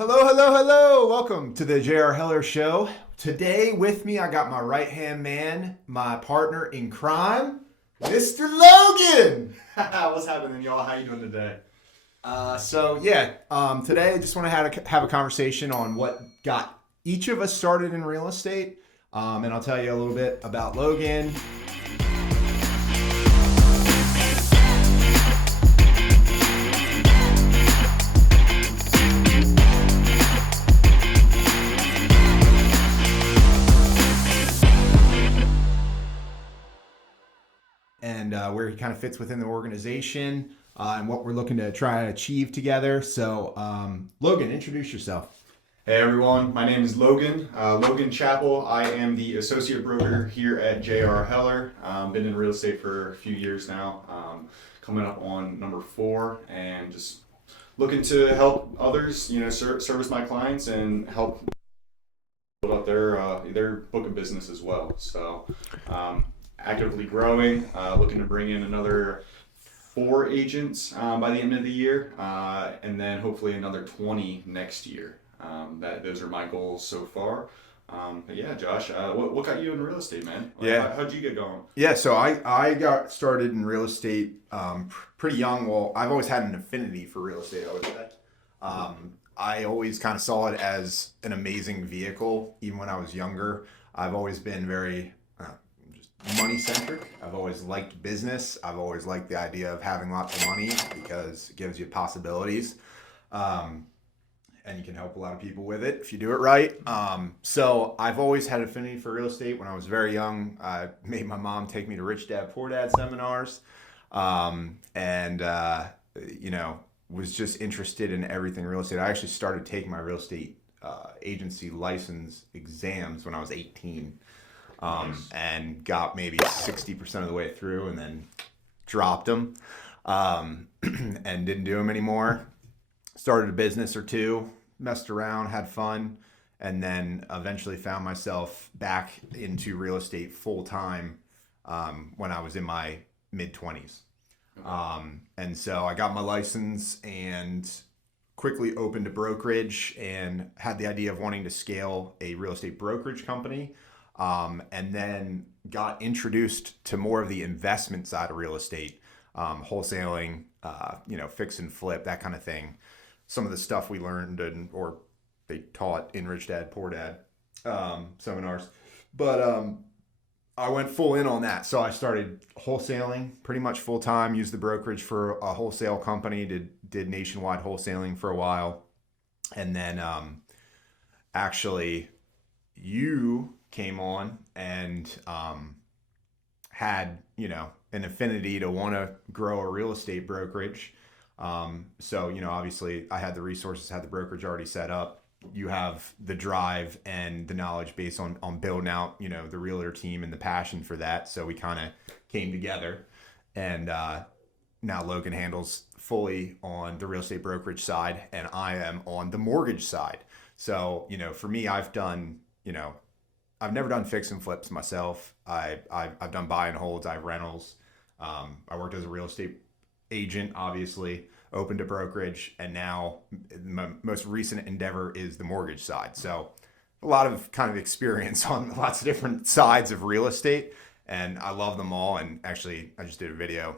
Hello, hello, hello. Welcome to the J.R.Heller show. Today with me, I got my right-hand man, my partner in crime, Mr. Logan. What's happening, y'all? How you doing today? Today I just want to have a conversation on what got each of us started in real estate. And I'll tell you a little bit about Logan. And where he kind of fits within the organization and what we're looking to try and achieve together. So, Logan, introduce yourself. Hey everyone, my name is Logan. Logan Chappell. I am the associate broker here at J.R.Heller. Been in real estate for a few years now, coming up on number 4, and just looking to help others, service my clients and help build up their book of business as well. So, actively growing, looking to bring in another 4 agents by the end of the year, and then hopefully another 20 next year. Those are my goals so far. But yeah, Josh, what got you in real estate, man? How'd you get going? Yeah, so I got started in real estate pretty young. Well, I've always had an affinity for real estate, I would say. I always kind of saw it as an amazing vehicle, even when I was younger. I've always been very money centric. I've always liked business. I've always liked the idea of having lots of money because it gives you possibilities. And you can help a lot of people with it if you do it right. So I've always had affinity for real estate. When I was very young, I made my mom take me to Rich Dad, Poor Dad seminars. Was just interested in everything real estate. I actually started taking my real estate agency license exams when I was 18. And got maybe 60% of the way through and then dropped them and didn't do them anymore. Started a business or two, messed around, had fun, and then eventually found myself back into real estate full time when I was in my mid-20s. And so I got my license and quickly opened a brokerage and had the idea of wanting to scale a real estate brokerage company. And then got introduced to more of the investment side of real estate, wholesaling, fix and flip, that kind of thing. Some of the stuff we learned or they taught in Rich Dad, Poor Dad seminars. But I went full in on that. So I started wholesaling pretty much full time, used the brokerage for a wholesale company, did nationwide wholesaling for a while. And then you came on and had an affinity to want to grow a real estate brokerage. Obviously I had the resources, had the brokerage already set up. You have the drive and the knowledge base on building out the realtor team and the passion for that. So we kind of came together, and now Logan handles fully on the real estate brokerage side and I am on the mortgage side. So for me, I've never done fix and flips myself. I've done buy and holds. I have rentals. I worked as a real estate agent, obviously, opened a brokerage, and now my most recent endeavor is the mortgage side. So a lot of kind of experience on lots of different sides of real estate, and I love them all. And actually, I just did a video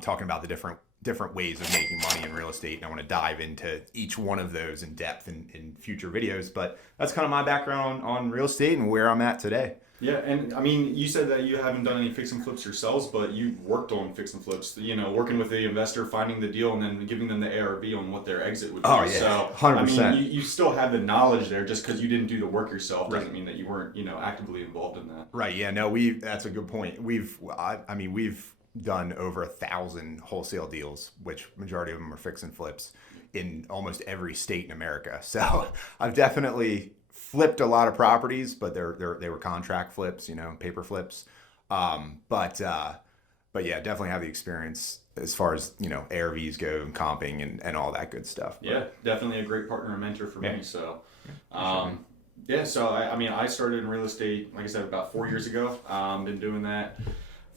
talking about the different ways of making money in real estate, and I want to dive into each one of those in depth in future videos. But that's kind of my background on real estate and where I'm at today. Yeah, and I mean, you said that you haven't done any fix and flips yourselves, but you've worked on fix and flips, working with the investor, finding the deal, and then giving them the ARV on what their exit would be. Oh, yeah, so, 100%. I mean, you still have the knowledge there. Just because you didn't do the work yourself doesn't mean that you weren't, actively involved in that. Right, yeah, no, that's a good point. We've done over 1,000 wholesale deals, which majority of them are fix and flips in almost every state in America. So I've definitely flipped a lot of properties, but they were contract flips, paper flips. But yeah, definitely have the experience as far as, ARVs go and comping and all that good stuff. But, yeah, definitely a great partner and mentor for me. So, sure. so I started in real estate, like I said, about 4 years ago. Been doing that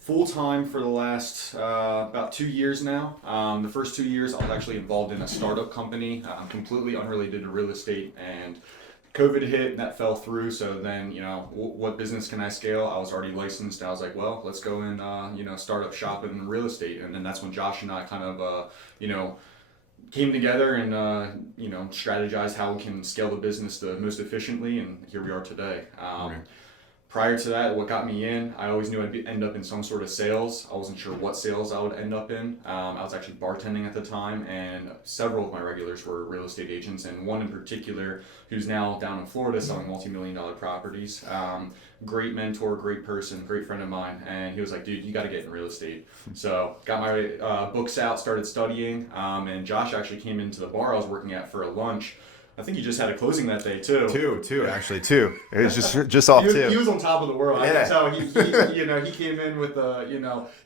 full-time for the last about 2 years now. The first 2 years I was actually involved in a startup company, completely unrelated to real estate, and COVID hit and that fell through. So then, what business can I scale? I was already licensed. I was like, well, let's go and, start up shop in real estate. And then that's when Josh and I kind of, came together and, strategized how we can scale the business the most efficiently. And here we are today. Right. Prior to that, what got me in, I always knew end up in some sort of sales. I wasn't sure what sales I would end up in. I was actually bartending at the time, and several of my regulars were real estate agents, and one in particular who's now down in Florida selling multi-million-dollar properties. Great mentor, great person, great friend of mine, and he was like, dude, you got to get in real estate. So got my books out, started studying, and Josh actually came into the bar I was working at for a lunch. I think you just had a closing that day too. Two. It was just off two. He was on top of the world. Yeah. I can tell he came in with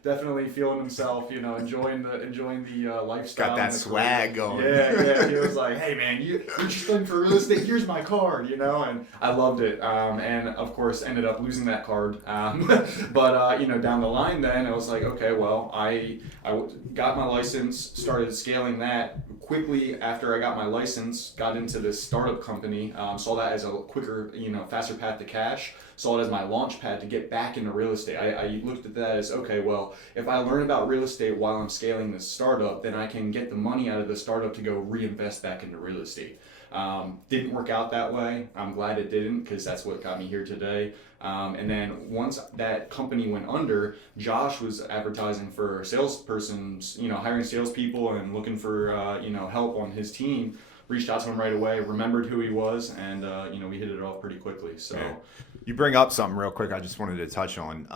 definitely feeling himself, enjoying the lifestyle. Got that swag going. Yeah. He was like, hey man, you're just looking for real estate. Here's my card, and I loved it. And of course ended up losing that card. But down the line then I was like, okay, well I got my license, started scaling that. Quickly after I got my license, got into this startup company, saw that as a quicker, faster path to cash, saw it as my launch pad to get back into real estate. I looked at that as, okay, well, if I learn about real estate while I'm scaling this startup, then I can get the money out of the startup to go reinvest back into real estate. Didn't work out that way. I'm glad it didn't, because that's what got me here today. And then once that company went under, Josh was advertising for salespersons, hiring salespeople and looking for, help on his team. Reached out to him right away, remembered who he was, and, we hit it off pretty quickly. So. Yeah. You bring up something real quick I just wanted to touch on.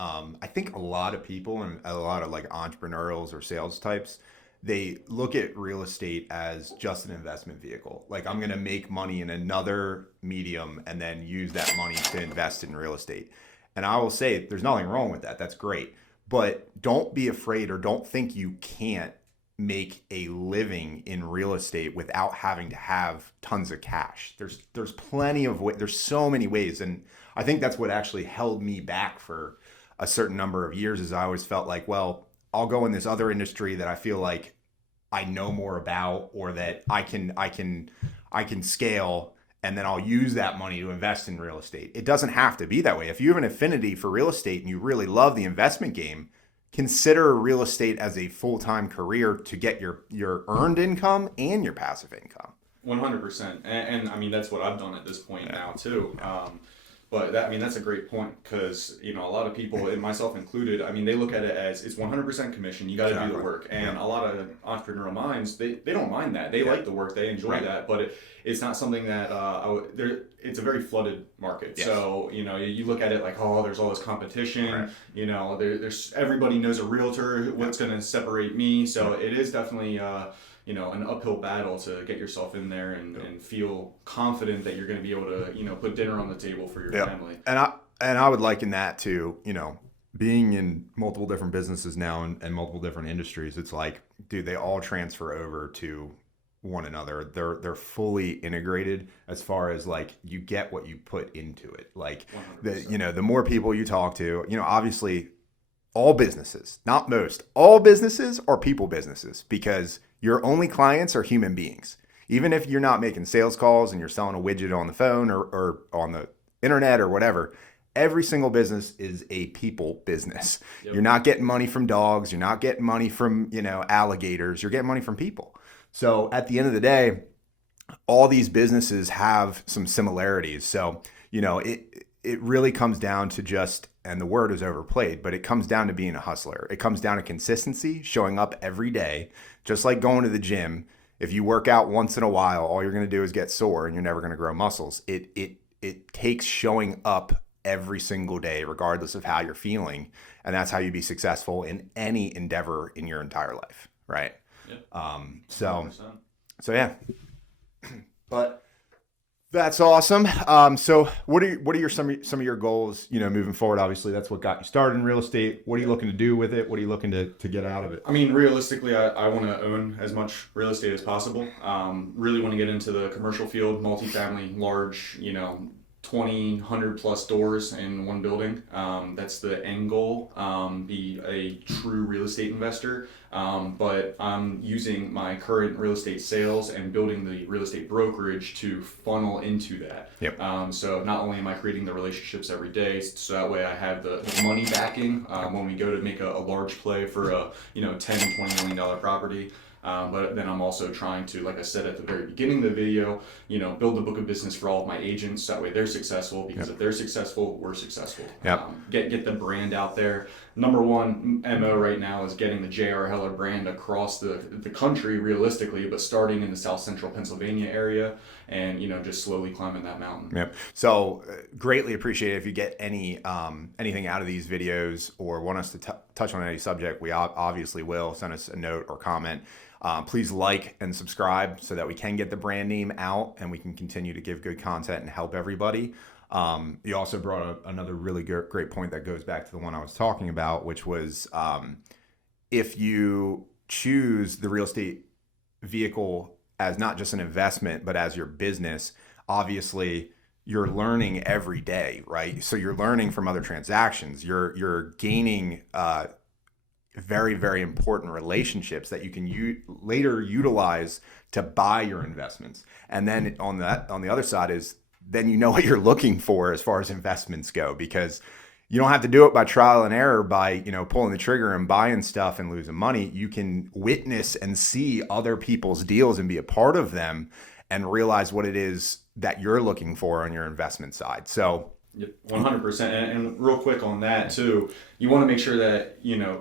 I think a lot of people and a lot of like entrepreneurs or sales types, they look at real estate as just an investment vehicle. Like, I'm going to make money in another medium and then use that money to invest in real estate. And I will say there's nothing wrong with that. That's great. But don't be afraid, or don't think you can't make a living in real estate without having to have tons of cash. There's plenty of ways. There's so many ways. And I think that's what actually held me back for a certain number of years, is I always felt like, well, I'll go in this other industry that I feel like I know more about, or that I can scale, and then I'll use that money to invest in real estate. It doesn't have to be that way. If you have an affinity for real estate and you really love the investment game, consider real estate as a full-time career to get your earned income and your passive income. 100%. And I mean, that's what I've done at this point now too. But that's a great point, because, a lot of people, and myself included, they look at it as it's 100% commission. You got to do the work. And a lot of entrepreneurial minds, they don't mind that. They like the work. They enjoy that. But it's not something that, it's a very flooded market. Yes. So, you look at it like, oh, there's all this competition. Right. There's everybody knows a realtor. What's going to separate me? So it is definitely, an uphill battle to get yourself in there and feel confident that you're going to be able to, put dinner on the table for your family. And I would liken that to, being in multiple different businesses now and multiple different industries. It's like, dude, they all transfer over to one another. They're fully integrated as far as like you get what you put into it. Like 100%. The more people you talk to, obviously all businesses, not most, all businesses are people businesses, because your only clients are human beings. Even if you're not making sales calls and you're selling a widget on the phone or on the internet or whatever, every single business is a people business. Yep. You're not getting money from dogs. You're not getting money from, alligators. You're getting money from people. So at the end of the day, all these businesses have some similarities. So, it really comes down to just, and the word is overplayed, but it comes down to being a hustler. It comes down to consistency, showing up every day, just like going to the gym. If you work out once in a while, all you're going to do is get sore and you're never going to grow muscles. It takes showing up every single day, regardless of how you're feeling. And that's how you be successful in any endeavor in your entire life. Right. Yeah. So yeah, but that's awesome. So what are some of your goals, moving forward? Obviously that's what got you started in real estate. What are you looking to do with it? What are you looking to get out of it? Realistically, I want to own as much real estate as possible. Really want to get into the commercial field, multifamily, large, 20, 100 plus doors in one building. That's the end goal, be a true real estate investor. But I'm using my current real estate sales and building the real estate brokerage to funnel into that. Yep. So not only am I creating the relationships every day, so that way I have the money backing when we go to make a large play for a $10, $20 million property. But then I'm also trying to, like I said at the very beginning of the video, build the book of business for all of my agents. That way they're successful, because if they're successful, we're successful. Yep. Get the brand out there. Number one MO right now is getting the J.R.Heller brand across the country realistically, but starting in the South Central Pennsylvania area and, just slowly climbing that mountain. Yep. So greatly appreciate it if you get anything out of these videos or want us to touch on any subject. We obviously will. Send us a note or comment. Please like and subscribe so that we can get the brand name out and we can continue to give good content and help everybody. You also brought up another really great point that goes back to the one I was talking about, which was if you choose the real estate vehicle as not just an investment, but as your business, obviously you're learning every day, right? So you're learning from other transactions. You're gaining very, very important relationships that you can later utilize to buy your investments. And then on the other side is then you know what you're looking for as far as investments go, because you don't have to do it by trial and error by, pulling the trigger and buying stuff and losing money. You can witness and see other people's deals and be a part of them and realize what it is that you're looking for on your investment side. So 100%. And real quick on that too, you want to make sure that,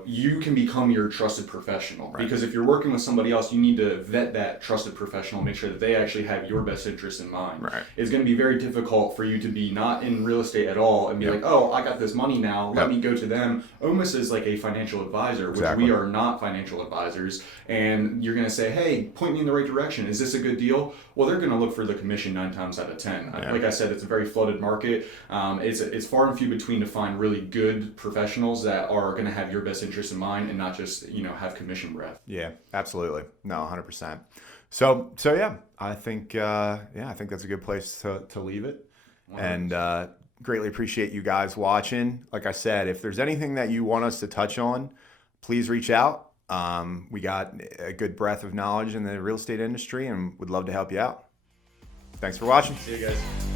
you can become your trusted professional. Right. Because if you're working with somebody else, you need to vet that trusted professional, make sure that they actually have your best interest in mind. Right. It's going to be very difficult for you to be not in real estate at all and be like, oh, I got this money now, let me go to them, almost as like a financial advisor, which we are not financial advisors. And you're going to say, hey, point me in the right direction. Is this a good deal? Well, they're going to look for the commission 9 times out of 10. Yeah. Like I said, it's a very flooded market. It's far and few between to find really good professionals that are going to have your best interest in mind and not just, have commission breath. Yeah, absolutely. No, 100%. So yeah, I think that's a good place to leave it. 100%. And greatly appreciate you guys watching. Like I said, if there's anything that you want us to touch on, please reach out. We got a good breadth of knowledge in the real estate industry and would love to help you out. Thanks for watching. See you guys.